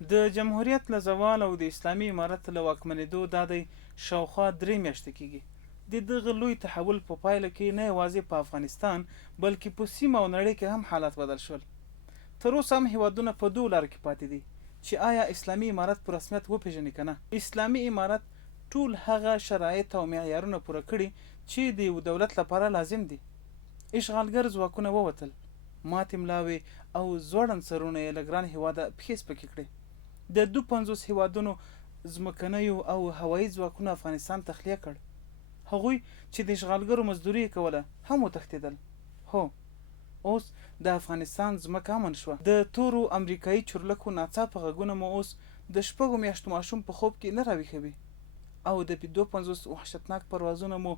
د جمهوریت له زوال او د اسلامي امارت له واکمنېدو دا دی شاوخوا 3 میاشتې کېږي. د دغه لوی تحول په پایله کې نه یوازې په افغانستان بلکې په سیمه او نړۍ کې هم حالات بدل شول. تر اوسه هم هیوادونه په 2 لارو کې پاتې دي چې آیا اسلامي امارت په رسمیت وپېژني که نه. اسلامي امارت ټول هغه شرایط او معیارونه پوره کړي چې د یو دولت لپاره لازم دي. اشغالګر ځواکونه ووتل، ماتې ملاوې او ځوړند سرونه یې له ګران هېواده پښې سپکې کړې. د 52 هیوادونو ځمکنیو او هوایي ځواکونو افغانستان تخلیه کړ. هغوی چې د اشغالګرو مزدوري یې کوله هم وتښتېدل. هو، اوس د افغانستان ځمکه امن شوه. د تورو امریکایي چورلکو ناڅاپه غږونه مو اوس د 6 میاشتو ماشوم په خوب کې نه راویښوي او د 52 وحشتناک پروازونه مو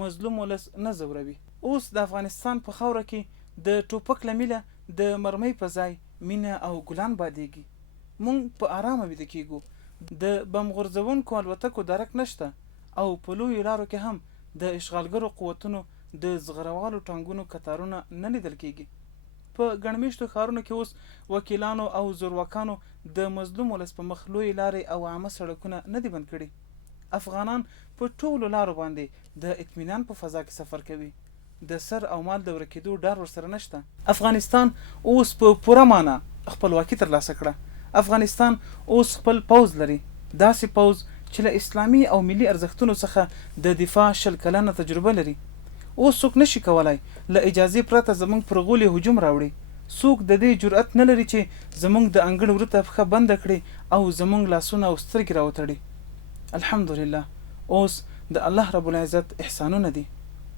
مظلوم ولس نه ځوروي. اوس د افغانستان په خاوره کې د ټوپک له میله د مرمۍ په ځای مینه او ګلان بادېږي. مونږ په آرامه ویده کېږو. د بم غورځونکو الوتکو درک نشته او په لویو لارو کې هم د اشغالګرو قوتونو د زغروالو ټانګونو کتارونه نه لیدل کېږي. په ګڼمېشتو ښارونو کې اوس وکیلانو او زورواکانو د مظلوم ولس په مخ لویې لارې او عامه سړکونه نه دي بند کړي. افغانان په ټولو لارو باندې د اطمینان په فضا کې سفر کوي. د سر او مال د ورکېدو ډار ورسره نشته. افغانستان اوس په پوره معنا خپلواکي ترلاسه کړه. افغانستان اوس خپل پوځ لري، داسې پوځ چې له اسلامي او ملي ارزښتونو څخه د دفاع 10 کلنه تجربه لري. اوس څوک نشي کولای له اجازې پرته زمونږ پر غولې هجوم راوړي. څوک د دې جرأت نه لري چې زمونږ د انګړ وروته پښه بنده کړي او زمونږ لاسونه او سترګې راوتړي. الحمدلله اوس د الله رب العزت احسانونه دي.